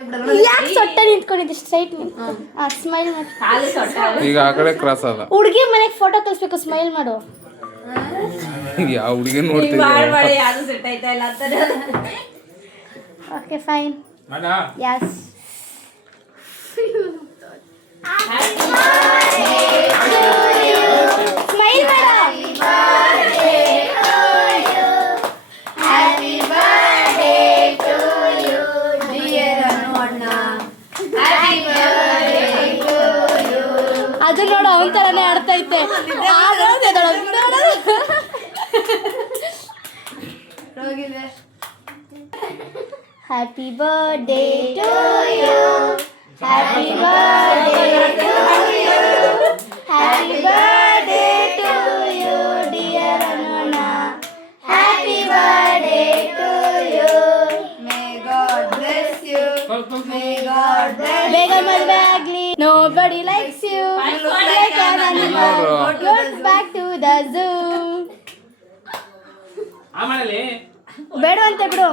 ಯಾಕೆ ಸೊಟ್ಟ ನಿಂತ್ಕೊಂಡಿದ್ದೆ straight smile ಮಾಡಿ. ಈಗ ಆ ಕಡೆ ಕ್ರಾಸ್ ಅದ. ಹುಡುಗಿ ಮನೆಗೆ ಫೋಟೋ ತೋರಿಸ್ಬೇಕು, ಸ್ಮೈಲ್ ಮಾಡು. ಯಾವ ಹುಡುಗಿ ನೋಡ್ತೀವಿ? Okay fine. ಯಸ್. ಸ್ಮೈಲ್ ಮಾಡು. ಅದು ನೋಡು ಅವನ ತರನೇ ಆಡ್ತೈತೆ. Happy birthday to you, happy birthday to you, happy birthday to you dear ಅನುಣ, happy birthday to you. May God bless you, may God bless. ಬೇಗ ಮದುವೆ ಆಗ್ಲಿ. Nobody likes you. Look like an animal. Go back to the zoo. ಆಮೇಲೆ ಬೇಡವಂತೆ ಬಿಡು.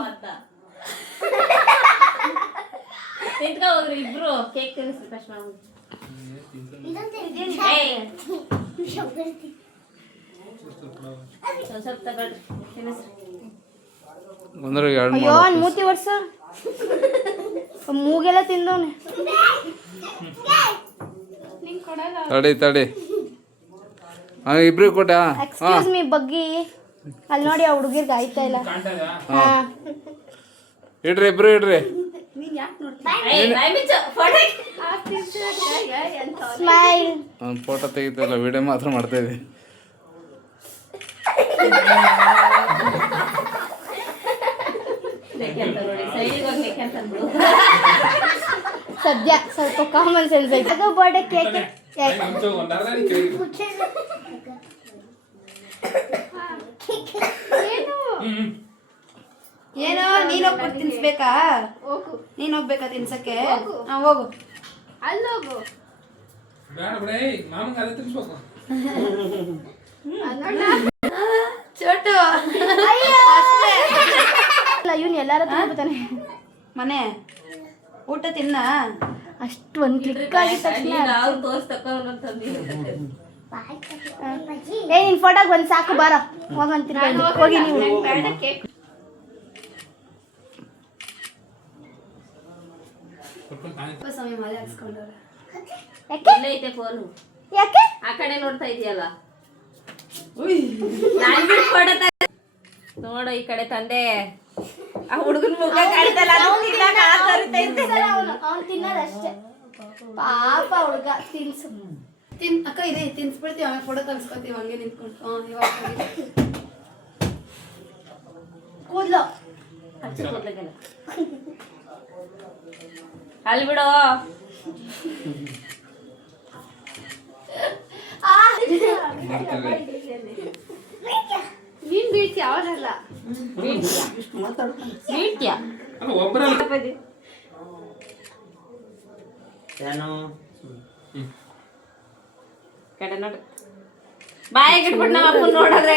ತಿಂತ್ಕೊ ಹೋಗ್ರಿ ಇಬ್ರು. Cake ತಿನ್ನಿಸ್ರಿ first ನಾವು. ಸ್ವಲ್ಪ ತಗೊಳ್ರಿ ತಿನ್ನಿಸ್ರಿ. ಅಯ್ಯೋ ಅವ್ನು ಮೂತಿ ವರ್ಷ ಮೂಗೆಲ್ಲ ತಿಂದವನೆ. ತಡಿ ಇಬ್ರಿಗೆ ಕೊಟ್ಟ. ಎಕ್ಸ್ಕ್ಯೂಸ್ ಮೀ ಬಗ್ಗಿ ಅಲ್ಲಿ ನೋಡಿ, ಆ ಹುಡುಗಿರ್ಗೆ ಆಯ್ತಾ ಇಲ್ಲ. ಇಡ್ರಿ ಇಬ್ರು ಇಡ್ರಿ. ಸ್ಮೈಲ್. ಒಂದು ಫೋಟೋ ತೆಗಿತಲ್ಲ, ವಿಡಿಯೋ ಮಾತ್ರ ಮಾಡ್ತಾ ಇದ್ದೀನಿ. ಸದ್ಯ ಸ್ವಲ್ಪ ಕಾಮನ್ ಸೆನ್ಸ್ ಐತೆ. ಅದು ಬರ್ಡೇ ಕೇಕ್ ಏನೋ ನೀನೊಬ್ಬರು ತಿನ್ಸ್ಬೇಕಾ? ನೀನೊಬ್ಬೇಕಾ ತಿನ್ಸಕ್ಕೆ? ಹೋಗು ಅಲ್ಲೋಗು. ಚೋಟು ಇವನು ಎಲ್ಲಾರ ತಿನ್ಬಿಡ್ತಾನೆ. ಮನೆ ಊಟ ತಿನ್ನ. ಅಷ್ಟು ಒಂದು ಕ್ಲಿಕ್ ಆಗಿದ ತಕ್ಷಣ ನಿನ್ ಫೋಟೋಗೆ ಒಂದು ಸಾಕು ಬಾರ ಹೋಗಂತೀರ. ಹೋಗಿ ನೀವು. ಸ್ವಾಮಿ ಮಲೆ ಹಾಕ್ಸ್ಕೊಂಡವ್ರೆ. ಐತೆ ಫೋನು. ಯಾಕೆ ಆ ಕಡೆ ನೋಡ್ತಾ ಇದೆಯಲ್ಲ? ನೋಡು ಈ ಕಡೆ ತಂದೆ. ಆ ಹುಡುಗನ ಮುಖ ಕಾಣ್ತಲ್ಲ, ಅವ್ನು ತಿನ್ನೋದಷ್ಟೇ. ಪಾಪ ಹುಡುಗ ತಿನ್ಸು. ಅಕ್ಕ ಇದೆ ತಿನ್ಸ್ಬಿಡ್ತೀವಿ, ಆಮೇಲೆ ಫೋಟೋ ತೆಗಿಸ್ಕೊತೀವಿ ಹಂಗೆ ನಿಂತ್ಕೊಂಡು. ಇವಾಗ ಕೂದ್ಲು ಅಲ್ಲಿ ಬಿಡು. ನೀನ್ ಬೀಳ್ತಿ ಅವರಲ್ಲ. ಕಡೆ ನೋಡ್ರಿ ಬಾಯಿಗೆ ಇಟ್ಬಿಟ್ಟು ನಮ್ಮ ಅಪ್ಪನ ನೋಡಿದ್ರೆ